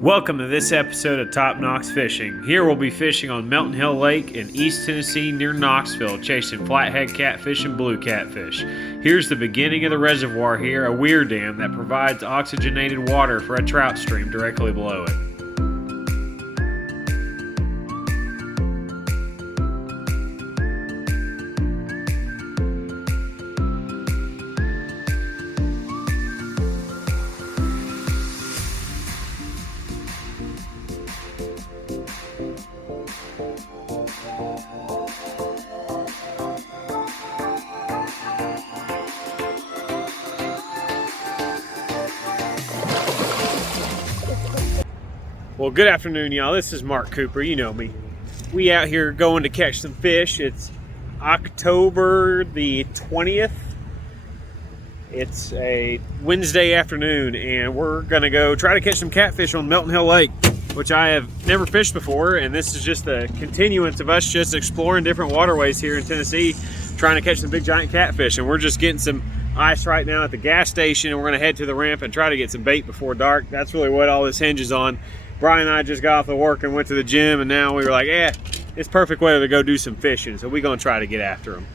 Welcome to this episode of Top Knox Fishing. Here we'll be fishing on Melton Hill Lake in East Tennessee near Knoxville, chasing flathead catfish and blue catfish. Here's the beginning of the reservoir here, a weir dam that provides oxygenated water for a trout stream directly below it. Well, good afternoon, y'all. This is Mark Cooper. You know me. We out here going to catch some fish. It's October the 20th. It's a Wednesday afternoon, and we're going to go try to catch some catfish on Melton Hill Lake, which I have never fished before, and this is just a continuance of us just exploring different waterways here in Tennessee, trying to catch some big giant catfish. And we're just getting some ice right now at the gas station, and we're going to head to the ramp and try to get some bait before dark. That's really what all this hinges on. Brian and I just got off of work and went to the gym, and now we were like, it's perfect weather to go do some fishing, so we're gonna try to get after them.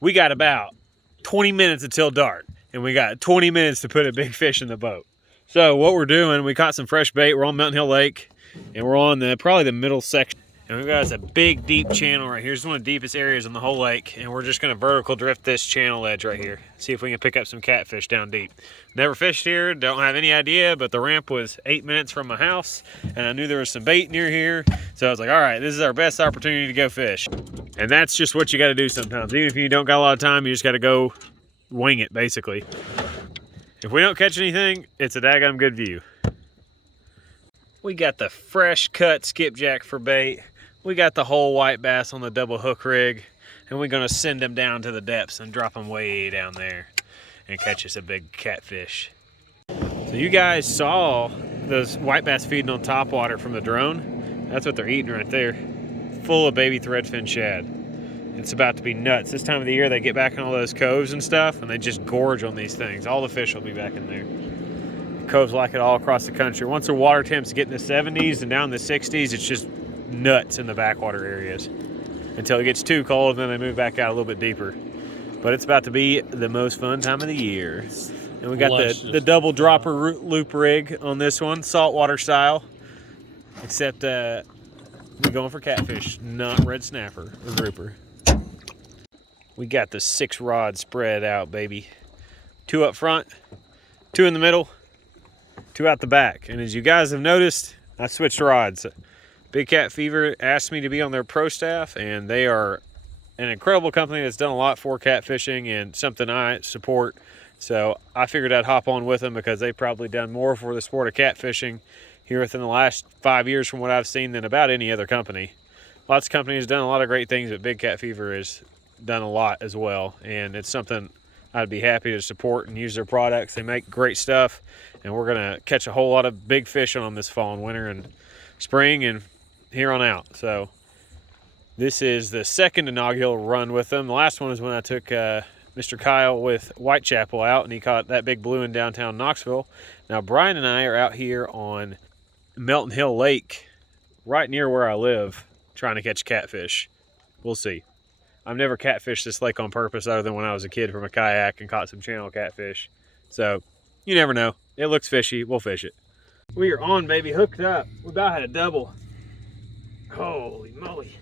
We got about 20 minutes until dark, and we got 20 minutes to put a big fish in the boat. So what we're doing, we caught some fresh bait. We're on Melton Hill Lake, and we're on probably the middle section. And we've got a big, deep channel right here. It's one of the deepest areas on the whole lake, and we're just gonna vertical drift this channel edge right here. See if we can pick up some catfish down deep. Never fished here, don't have any idea, but the ramp was 8 minutes from my house, and I knew there was some bait near here. So I was like, all right, this is our best opportunity to go fish. And that's just what you gotta do sometimes. Even if you don't got a lot of time, you just gotta go wing it, basically. If we don't catch anything, it's a daggum good view. We got the fresh cut skipjack for bait. We got the whole white bass on the double hook rig, and we're gonna send them down to the depths and drop them way down there and catch us a big catfish. So you guys saw those white bass feeding on topwater from the drone. That's what they're eating right there. Full of baby threadfin shad. It's about to be nuts. This time of the year they get back in all those coves and stuff, and they just gorge on these things. All the fish will be back in there. Coves like it all across the country. Once the water temps get in the 70s and down in the 60s, it's just nuts in the backwater areas until it gets too cold, and then they move back out a little bit deeper. But it's about to be the most fun time of the year. And we got the double dropper loop rig on this one, saltwater style, except we're going for catfish, not red snapper or grouper. We got the 6 rod spread out, baby. 2 up front, 2 in the middle, 2 out the back. And as you guys have noticed, I switched rods. Big Cat Fever asked me to be on their pro staff, and they are an incredible company that's done a lot for catfishing and something I support. So I figured I'd hop on with them because they've probably done more for the sport of catfishing here within the last 5 years from what I've seen than about any other company. lots of companies have done a lot of great things, but Big Cat Fever has done a lot as well, and it's something I'd be happy to support and use their products. They make great stuff, and we're gonna catch a whole lot of big fish on them this fall and winter and spring and here on out. So this is the second inaugural run with them. The last one was when I took Mr. Kyle with Whitechapel out, and he caught that big blue in downtown Knoxville. Now Brian and I are out here on Melton Hill Lake, right near where I live, trying to catch catfish. We'll see. I've never catfished this lake on purpose other than when I was a kid from a kayak and caught some channel catfish. So you never know. It looks fishy. We'll fish it. We are on, baby, hooked up. We about had a double. Holy moly.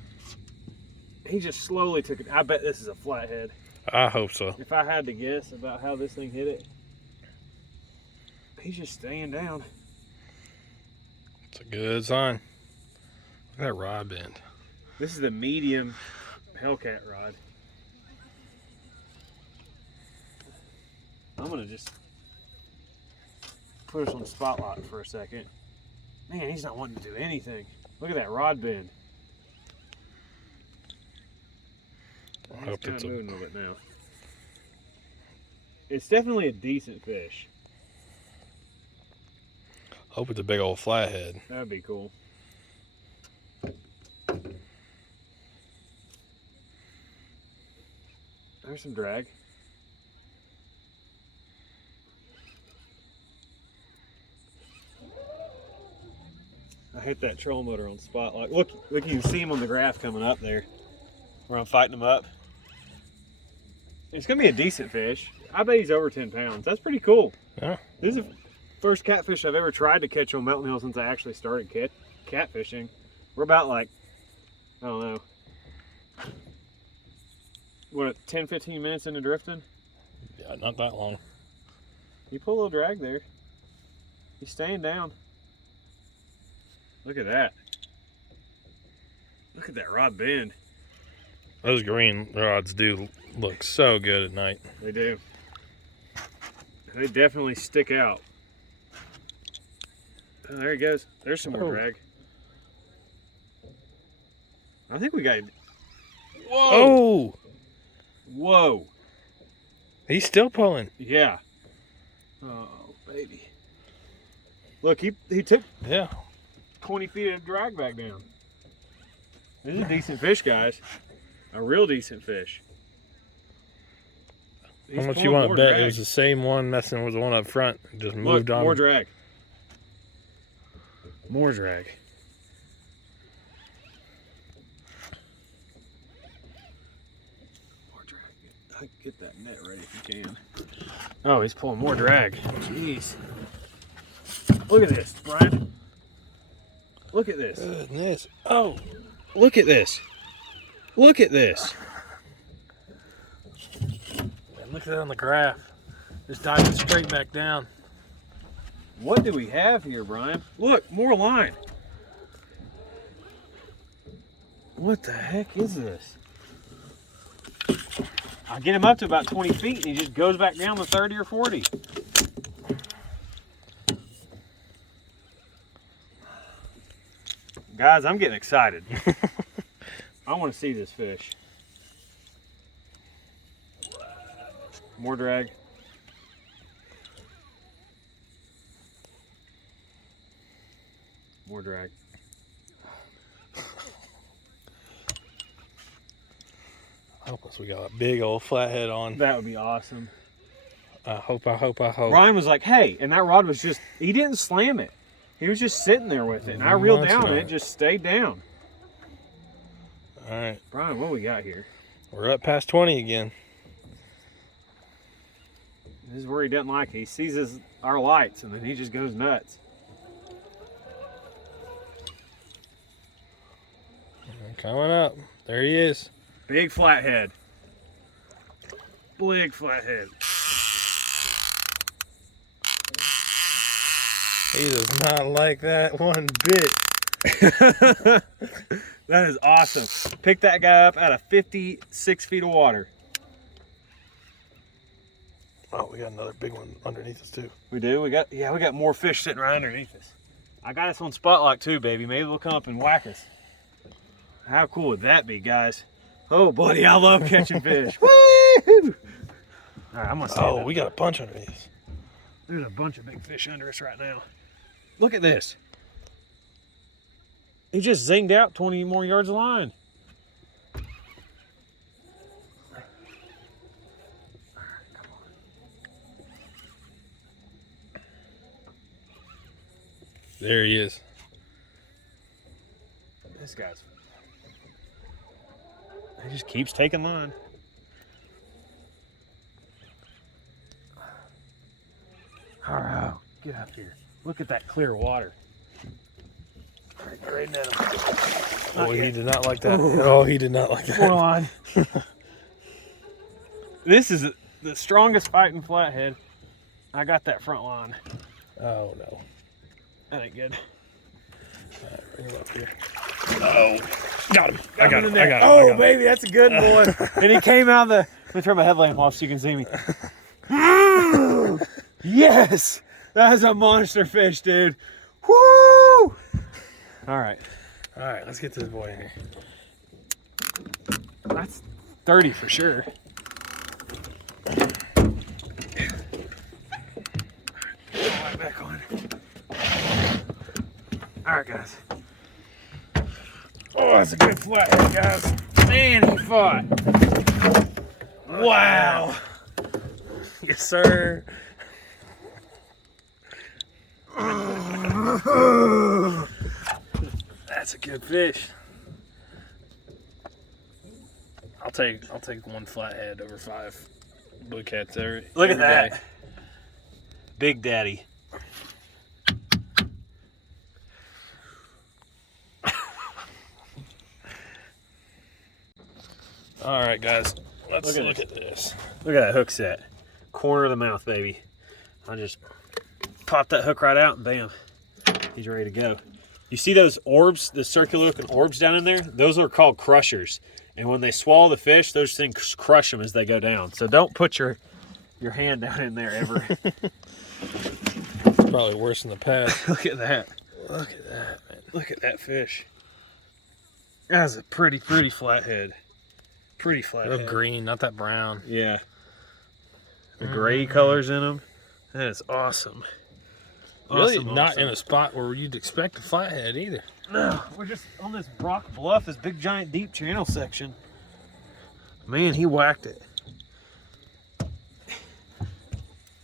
He just slowly took it. I bet this is a flathead. I hope so. If I had to guess about how this thing hit it, he's just staying down. It's a good sign. Look at that rod bend. This is the medium Hellcat Rod. I'm gonna just put us on spotlight for a second. Man, he's not wanting to do anything. Look at that rod bend. I hope He's it's moving a little bit now. It's definitely a decent fish. Hope it's a big old flathead. That'd be cool. There's some drag. I hit that trolling motor on spotlight. Look, you can see him on the graph coming up there where I'm fighting him up. It's gonna be a decent fish. I bet he's over 10 pounds. That's pretty cool. Yeah. This is the first catfish I've ever tried to catch on Melton Hill since I actually started catfishing. We're about like, I don't know, what, 10, 15 minutes into drifting? Yeah, not that long. You pull a little drag there. He's staying down. Look at that. Look at that rod bend. Those green rods do look so good at night. They do. They definitely stick out. Oh, there he goes. There's some more drag. I think we got... Whoa! Oh! Whoa! He's still pulling. Yeah. Oh, baby. Look, he took 20 feet of drag back down. This is a decent fish, guys. A real decent fish. How much you want to bet it was the same one messing with the one up front? Just moved on. More drag. More drag. More drag. Get that net ready if you can. Oh, he's pulling more drag. Jeez. Look at this, Brian. Look at this. Goodness. Oh, look at this. Look at this. And look at that on the graph. Just diving straight back down. What do we have here, Brian? Look, more line. What the heck is this? I get him up to about 20 feet and he just goes back down to 30 or 40. Guys, I'm getting excited. I want to see this fish. More drag. More drag. I hope we got a big old flathead on. That would be awesome. I hope. Ryan was like, hey, and that rod was just, he didn't slam it. He was just sitting there with it. And I reeled down and it just stayed down. All right. Brian, what we got here? We're up past 20 again. This is where he doesn't like it. He sees our lights and then he just goes nuts. Coming up. There he is. Big flathead. Big flathead. He does not like that one bit. That is awesome. Pick that guy up out of 56 feet of water. Oh, we got another big one underneath us too. We do? We got more fish sitting right underneath us. I got us on spotlight too, baby. Maybe they'll come up and whack us. How cool would that be, guys? Oh, buddy, I love catching fish. Woo! All right, I'm gonna stand up. We got a bunch under these. There's a bunch of big fish under us right now. Look at this. He just zinged out 20 more yards of line. There he is. This guy's... He just keeps taking line. All right, get up here. Look at that clear water. All right, grading at him. Oh, he did not like that. Oh, he did not like that. Hold on. This is the strongest fighting flathead. I got that front line. Oh, no. That ain't good. All right, bring him up here. Oh, got him. I got him. Oh, baby, that's a good one. And he came out of the... Let me turn my headlamp off so you can see me. Yes! That is a monster fish, dude. Woo! All right. All right, let's get this boy in here. That's 30 for sure. Right back on. All right, guys. Oh, that's a good flathead, guys. Man, he fought. Wow. Yes, sir. That's a good fish. I'll take one flathead over 5 blue cats every Look at every that. day. Big Daddy. All right, guys. Let's Look look at at this. Look at that hook set. Corner of the mouth, baby. I just pop that hook right out and bam. He's ready to go. You see those orbs, the circular looking orbs down in there? Those are called crushers. And when they swallow the fish, those things crush them as they go down. So don't put your hand down in there ever. Probably worse than the past. Look at that. Look at that, man. Look at that fish. That's a pretty flathead. Pretty flathead. Real green, not that brown. Yeah. The gray colors in them. That is awesome. Really Awesome, not awesome. in a spot where you'd expect a flathead either. No, we're just on this rock bluff, this big giant deep channel section. Man, he whacked it.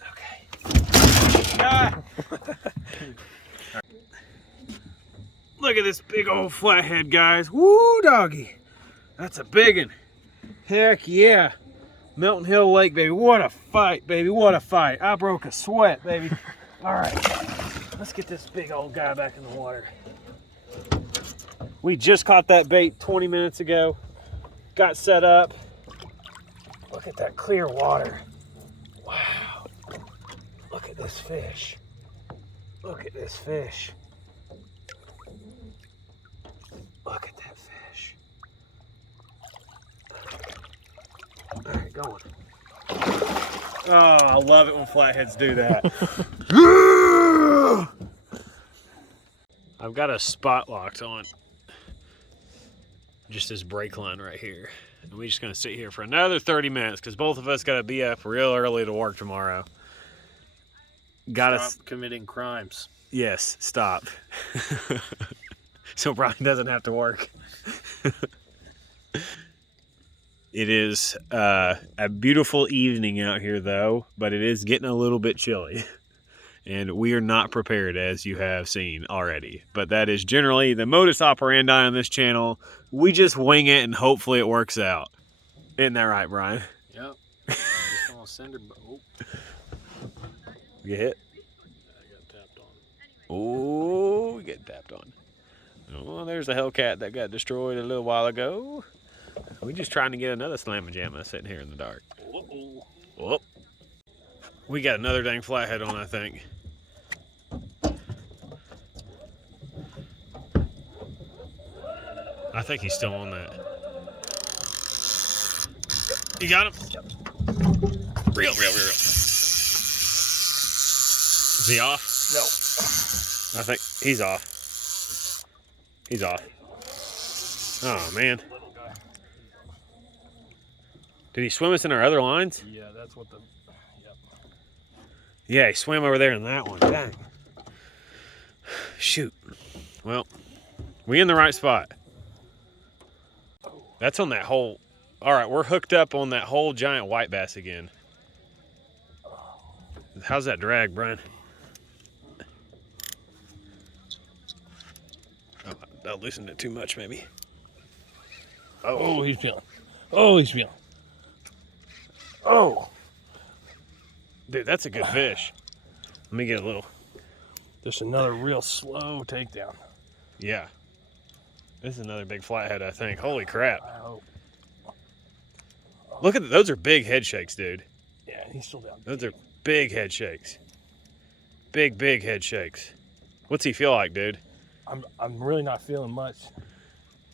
Okay. Ah! Look at this big old flathead, guys. Woo, doggy. That's a big one. Heck yeah. Melton Hill Lake, baby. What a fight, baby. What a fight. I broke a sweat, baby. All right. Let's get this big old guy back in the water. We just caught that bait 20 minutes ago. Got set up. Look at that clear water. Wow. Look at this fish. Look at this fish. Look at that fish. All right, going. Oh, I love it when flatheads do that. I've got a spot locked on just this brake line right here. And we're just gonna sit here for another 30 minutes because both of us gotta be up real early to work tomorrow. Stop committing crimes. Yes, stop. So Brian doesn't have to work. It is a beautiful evening out here though, but it is getting a little bit chilly. And we are not prepared, as you have seen already. But that is generally the modus operandi on this channel. We just wing it and hopefully it works out. Isn't that right, Brian? Yep. I'm just gonna send her. Oh, You hit? I got tapped on. Oh, we get tapped on. Oh, there's the Hellcat that got destroyed a little while ago. We're just trying to get another slamma-jamma sitting here in the dark. Uh-oh. Whoop. We got another dang flathead on, I think. I think he's still on that. You got him? Real. Is he off? No. I think he's off. He's off. Oh, man. Little guy. Did he swim us in our other lines? Yeah, that's what the. Yep. Yeah, he swam over there in that one. Dang. Shoot. Well, we in the right spot. That's on that whole. All right, we're hooked up on that whole giant white bass again. How's that drag, Brian? Oh, I loosened it too much, maybe. Oh, he's feeling. Oh, he's feeling. Oh, Dude, that's a good fish. Let me get a little. just another real slow takedown. Yeah. This is another big flathead, I think. Holy crap. I hope. Look at those are big head shakes, dude. Yeah, he's still down. Those are big head shakes. Big head shakes. What's he feel like, dude? I'm really not feeling much.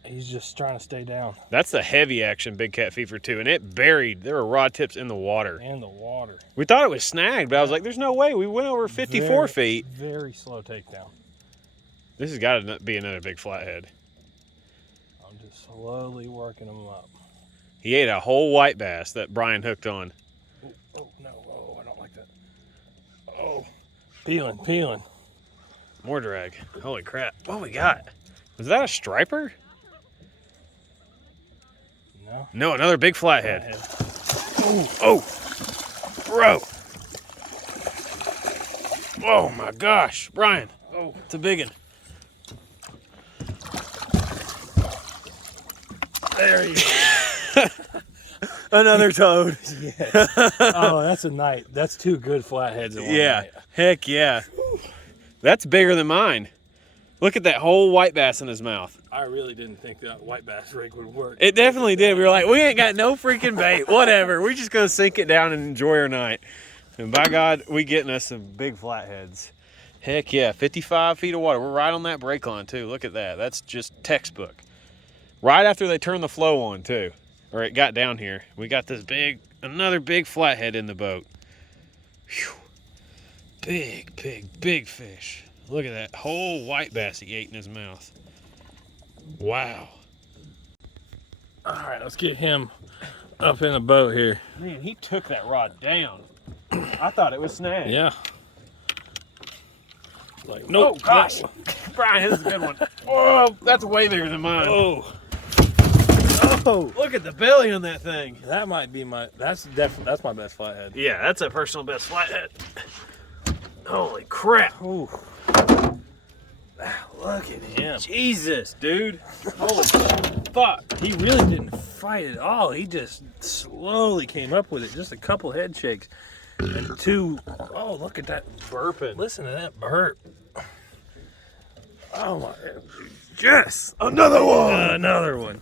He's just trying to stay down. That's the heavy action big cat fever too, and it buried. There were rod tips in the water. And the water. We thought it was snagged, but I was like, "There's no way." We went over 54 feet. Very slow takedown. This has got to be another big flathead. I'm just slowly working him up. He ate a whole white bass that Brian hooked on. Oh no! Oh, I don't like that. Oh, peeling. More drag. Holy crap! What we got? Was that a striper? No. No, another big flathead. Oh, bro. Oh my gosh, Brian. Oh, It's a big one. there you go. Another toad. Yes. Oh, that's a night. That's two good flatheads in one Yeah, night. heck yeah. That's bigger than mine. Look at that whole white bass in his mouth. I really didn't think that white bass rig would work. It definitely did. We were like, we ain't got no freaking bait. Whatever. We're just going to sink it down and enjoy our night. And by God, we getting us some big flatheads. Heck yeah, 55 feet of water. We're right on that breakline too. Look at that. That's just textbook. Right after they turned the flow on too, or it got down here. We got this another big flathead in the boat. Whew. Big fish. Look at that whole white bass he ate in his mouth. Wow. All right, let's get him up in the boat here. Man, he took that rod down. I thought it was snagged. Yeah. Like, nope. Oh, gosh. Brian, this is a good one. Oh, that's way bigger than mine. Oh, Look at the belly on that thing. that might be that's my best flathead. Yeah, that's a personal best flathead. Holy crap. Ooh. Look at him. Jesus, dude. Holy fuck. He really didn't fight at all. He just slowly came up with it. Just a couple head shakes. And two, oh, look at that. Burping. Listen to that burp. Oh my. Yes. Another one. Another one.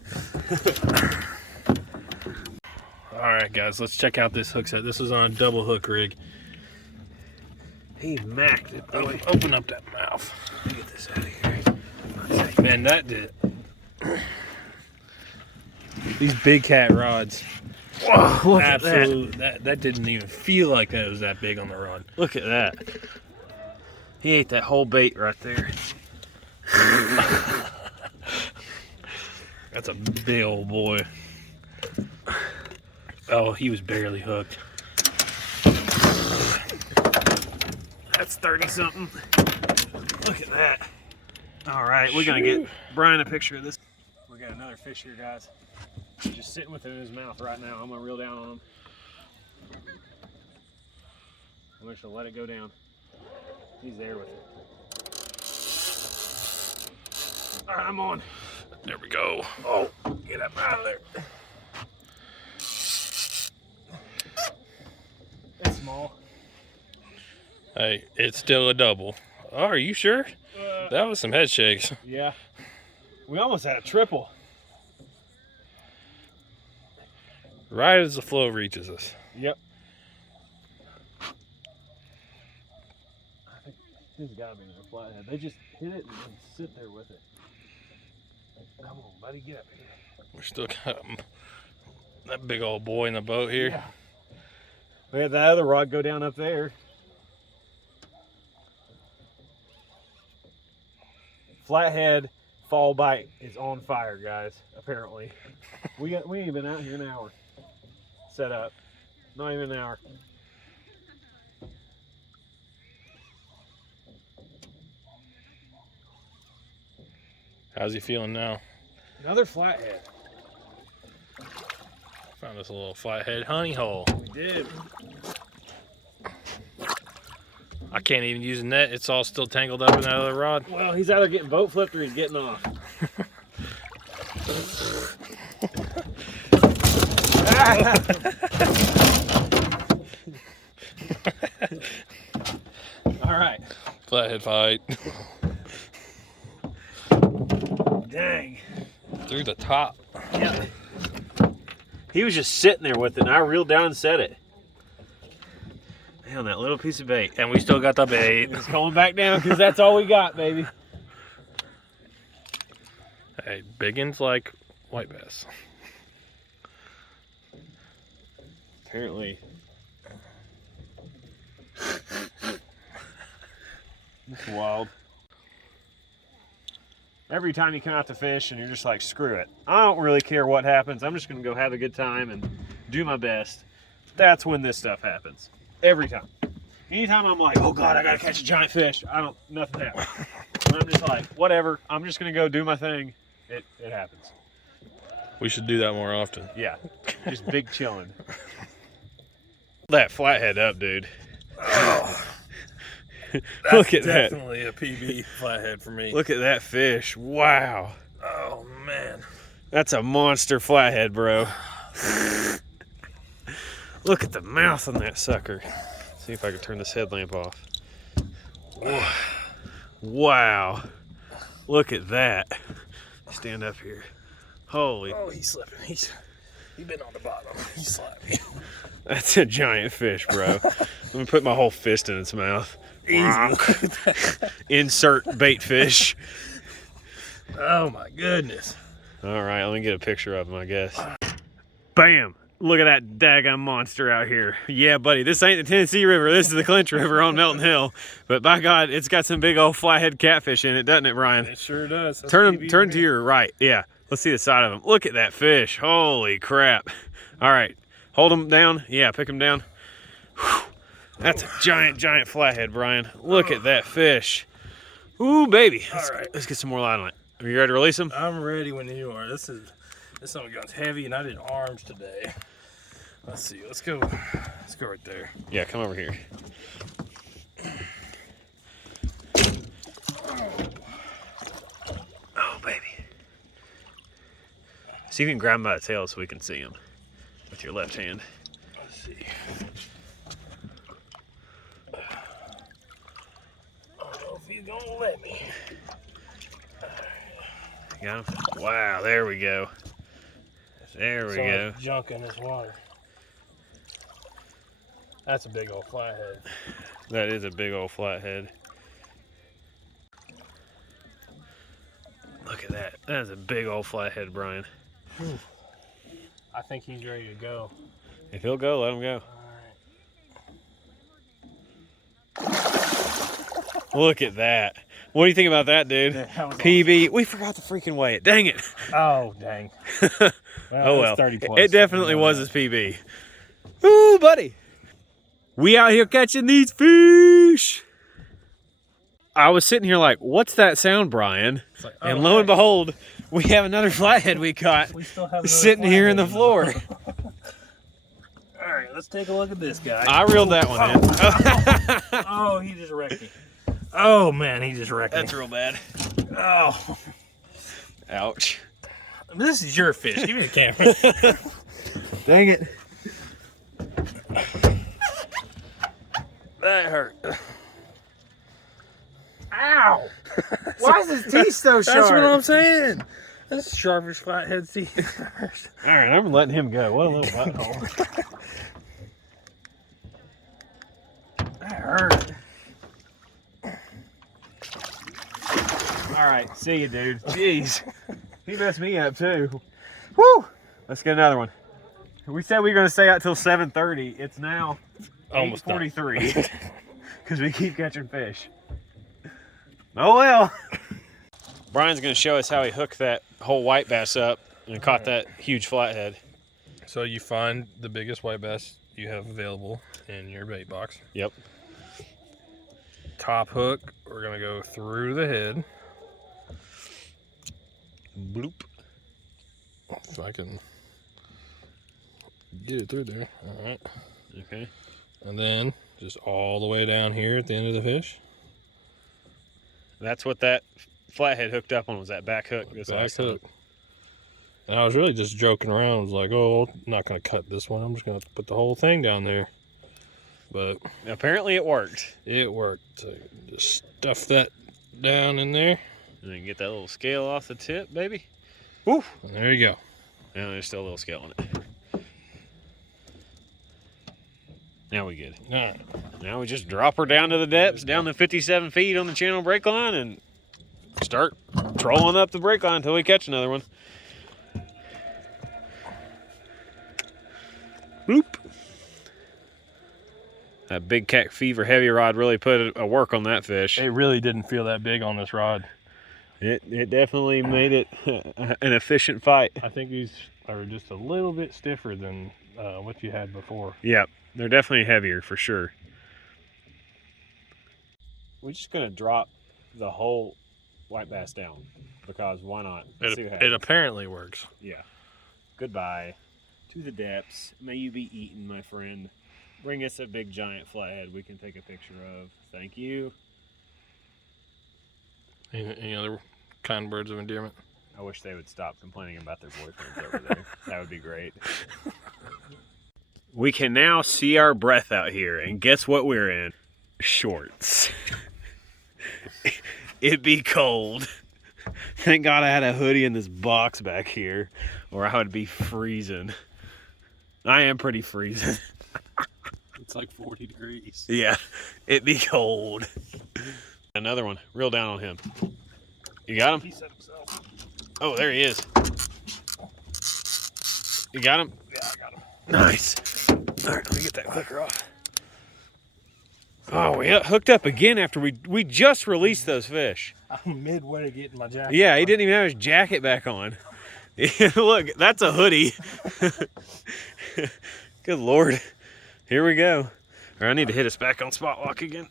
All right, guys, let's check out this hook set. This is on a double hook rig. He macked it. Open up that mouth. Let me get this out of here. Man, that did. These big cat rods. Whoa, look at that. Absolute. That didn't even feel like that was that big on the rod. Look at that. He ate that whole bait right there. That's a big old boy. Oh, he was barely hooked. That's 30-something. Look at that. All right, we're going to get Brian a picture of this. We got another fish here, guys. He's just sitting with it in his mouth right now. I'm going to reel down on him. I'm just going to let it go down. He's there with it. All right, I'm on. There we go. Oh, get up out of there. It's small. Hey, it's still a double. Oh, are you sure? That was some head shakes. Yeah. We almost had a triple. Right as the flow reaches us. Yep. I think this has got to be another flathead. They just hit it and then sit there with it. Come on, buddy, get up here. We still got that big old boy in the boat here. Yeah. We had that other rod go down up there. Flathead, fall bite is on fire, guys. Apparently, we ain't been out here an hour. Set up, not even an hour. How's he feeling now? Another flathead. Found us a little flathead honey hole. We did. I can't even use a net. It's all still tangled up in that other rod. Well, he's either getting boat flipped or he's getting off. All right. Flathead fight. Dang. Through the top. Yeah. He was just sitting there with it, and I reeled down and set it. Man, that little piece of bait. And we still got the bait. It's going back down because that's all we got, baby. Hey, biggins like whitebass. Apparently. It's wild. Every time you come out to fish and you're just like, screw it. I don't really care what happens. I'm just going to go have a good time and do my best. That's when this stuff happens. Every time. Anytime I'm like, oh God, I got to catch a giant fish. Nothing happens. I'm just like, whatever. I'm just going to go do my thing. It happens. We should do that more often. Yeah. Just big chilling. That flathead up, dude. Oh. Look at that. Definitely a PB flathead for me. Look at that fish. Wow. Oh, man. That's a monster flathead, bro. Look at the mouth on that sucker. See if I can turn this headlamp off. Wow. Look at that. Stand up here. Holy. Oh, he's slipping. He's been on the bottom. He's slapping. That's a giant fish, bro. Let me put my whole fist in its mouth. Easy. Insert bait fish. Oh my goodness. All right, let me get a picture of him, I guess. Bam. Look at that daggone monster out here. Yeah, buddy, this ain't the Tennessee River. This is the Clinch River on Melton Hill. But by God, it's got some big old flathead catfish in it, doesn't it, Brian? It sure does. That's Turn to your right. Yeah, let's see the side of him. Look at that fish. Holy crap. All right, hold him down. Yeah, pick him down. Whew. That's a giant flathead, Brian. Look at that fish. Ooh, baby. Let's get some more light on it. Are you ready to release him? I'm ready when you are. This one gun's heavy, and I did arms today. Let's see. Let's go right there. Yeah, come over here. Oh, baby. See if you can grab him by the tail so we can see him with your left hand. Let's see. I don't know if he's gonna let me. Got him? Wow, there we go. There we go. Junk in this water. That's a big old flathead. That is a big old flathead. Look at that. That is a big old flathead, Brian. Whew. I think he's ready to go. If he'll go, let him go. All right. Look at that. What do you think about that, dude? PB. Awesome. We forgot to freaking weigh it. Dang it. Oh, dang. Oh, well. 30 plus. It definitely was his PB. Ooh, buddy. We out here catching these fish. I was sitting here like, what's that sound, Brian? Like, and lo and behold, we have another flathead we caught sitting here in the floor. All right, let's take a look at this guy. I reeled that one in. Oh, he just wrecked me. Oh, man, he just wrecked me. That's real bad. Oh. Ouch. This is your fish. Give me the camera. Dang it. That hurt. Ow! Why is his teeth so sharp? That's what I'm saying. That's sharpish flathead teeth. All right, I'm letting him go. What a little butthole. That hurt. All right, see you, dude. Jeez. He messed me up, too. Woo! Let's get another one. We said we were going to stay out till 7:30. It's now almost 8:43 because we keep catching fish. Oh, well. Brian's going to show us how he hooked that whole white bass up and caught that huge flathead. So you find the biggest white bass you have available in your bait box. Yep. Top hook, we're going to go through the head. Bloop. If I can get it through there. All right. Okay. And then just all the way down here at the end of the fish. That's what that flathead hooked up on, was that back hook. Back hook. And I was really just joking around. I was like, oh, I'm not going to cut this one. I'm just going to put the whole thing down there. But apparently it worked. It worked. So just stuff that down in there. And then get that little scale off the tip, baby. Woo! And there you go. And there's still a little scale on it. Now we good. All right. Now we just drop her down to the depths, down to 57 feet on the channel break line, and start trolling up the break line until we catch another one. Bloop. That big cat fever heavy rod really put a work on that fish. It really didn't feel that big on this rod. It definitely made it an efficient fight. I think these are just a little bit stiffer than what you had before. Yep, they're definitely heavier for sure. We're just gonna drop the whole white bass down because why not? Let's see what happens. It apparently works. Yeah. Goodbye to the depths. May you be eaten, my friend. Bring us a big giant flathead we can take a picture of. Thank you. Any other kind words of endearment? I wish they would stop complaining about their boyfriends over there. That would be great. We can now see our breath out here, and guess what we're in? Shorts. It'd be cold. Thank God I had a hoodie in this box back here, or I would be freezing. I am pretty freezing. It's like 40 degrees. Yeah, it'd be cold. Another one. Reel down on him. You got him? He set himself. Oh, there he is. You got him? Yeah, I got him. Nice. All right, let me get that clicker off. Oh, we hooked up again after we just released those fish. I'm midway getting my jacket. Yeah, he didn't even have his jacket back on. Look, that's a hoodie. Good Lord. Here we go. Or I need to hit us back on spot walk again.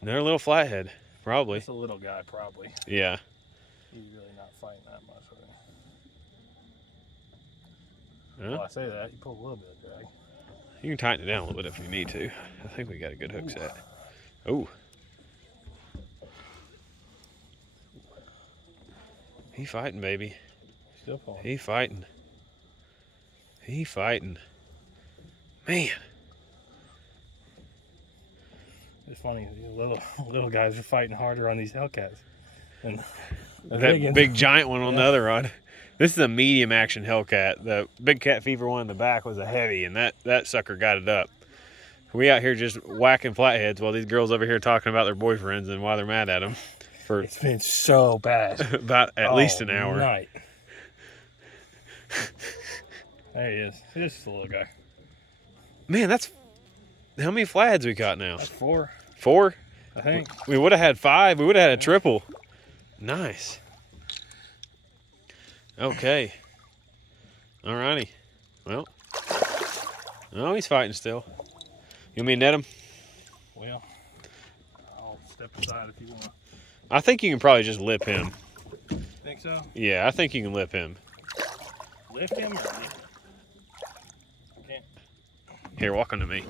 Another little flathead, probably. It's a little guy, probably. Yeah. He's really not fighting that much with him. Huh? Well, I say that, you pull a little bit of drag. You can tighten it down a little bit if you need to. I think we got a good hook set. Oh. He fighting, baby. Still falling. He fighting. He fighting. Man. It's funny, little guys are fighting harder on these Hellcats. And That big giant one on the other rod. This is a medium action Hellcat. The big cat fever one in the back was a heavy, and that sucker got it up. We out here just whacking flatheads while these girls over here talking about their boyfriends and why they're mad at them. For it's been so bad. about at least an hour. Night. There he is. This is a little guy. Man, that's how many flatheads we caught now? That's 4. 4? I think. We would have had 5. We would have had a triple. Nice. Okay. Alrighty. Well. Oh, he's fighting still. You want me to net him? Well, I'll step aside if you want. I think you can probably just lip him. Think so? Yeah, I think you can lip him. Lift him or lift him? Okay. Here, walk onto me.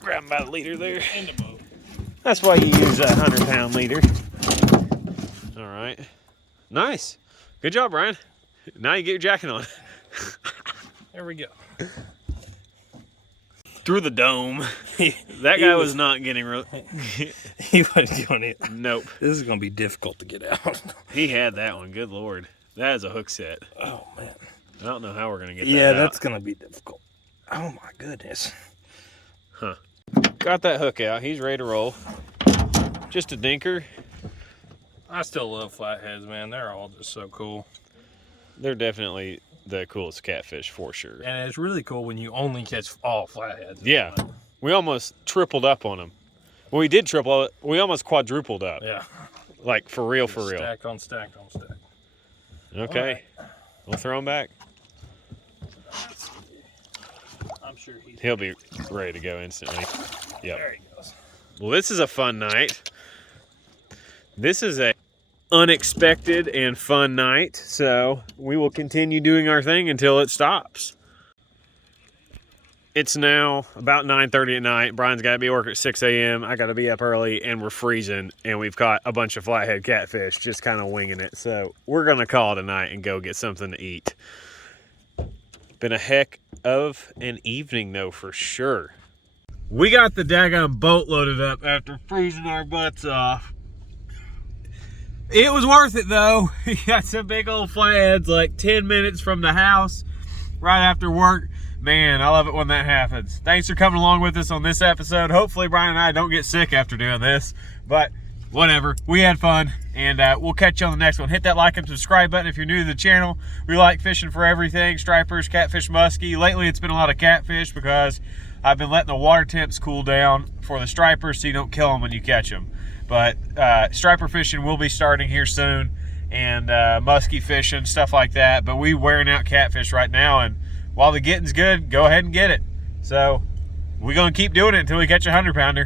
Grab him by the leader there. In the boat. That's why you use a 100-pound leader. All right. Nice. Good job, Brian. Now you get your jacket on. There we go. Through the dome. That guy was not getting He wasn't doing it. Nope. This is going to be difficult to get out. He had that one. Good Lord. That is a hook set. Oh, man. I don't know how we're going to get that Yeah, out. that's going to be difficult. Oh, my goodness. Huh. Got that hook out. He's ready to roll. Just a dinker. I still love flatheads, man. They're all just so cool. They're definitely the coolest catfish for sure. And it's really cool when you only catch all flatheads. Yeah. We almost tripled up on them. Well, we did triple it. We almost quadrupled up. Yeah. Like, for real, for real. Stack on stack on stack. Okay. Right. We'll throw him back. I'm sure He'll be ready to go instantly. Yep. There he goes. Well, this is a fun night. This is a unexpected and fun night, so we will continue doing our thing until it stops. It's now about 9:30 at night. Brian's got to be at work at 6 a.m. I got to be up early, and we're freezing, and we've caught a bunch of flathead catfish, just kind of winging it. So we're going to call tonight and go get something to eat. Been a heck of an evening, though, for sure. We got the daggone boat loaded up after freezing our butts off. It was worth it, though. We got some big old flatheads like 10 minutes from the house right after work. Man, I love it when that happens. Thanks for coming along with us on this episode. Hopefully Brian and I don't get sick after doing this, but whatever. We had fun, and we'll catch you on the next one. Hit that like and subscribe button if you're new to the channel. We like fishing for everything, stripers, catfish, muskie. Lately it's been a lot of catfish because I've been letting the water temps cool down for the stripers so you don't kill them when you catch them. But striper fishing will be starting here soon, and muskie fishing, stuff like that. But we wearing out catfish right now, and while the getting's good, go ahead and get it. So we're going to keep doing it until we catch a 100-pounder.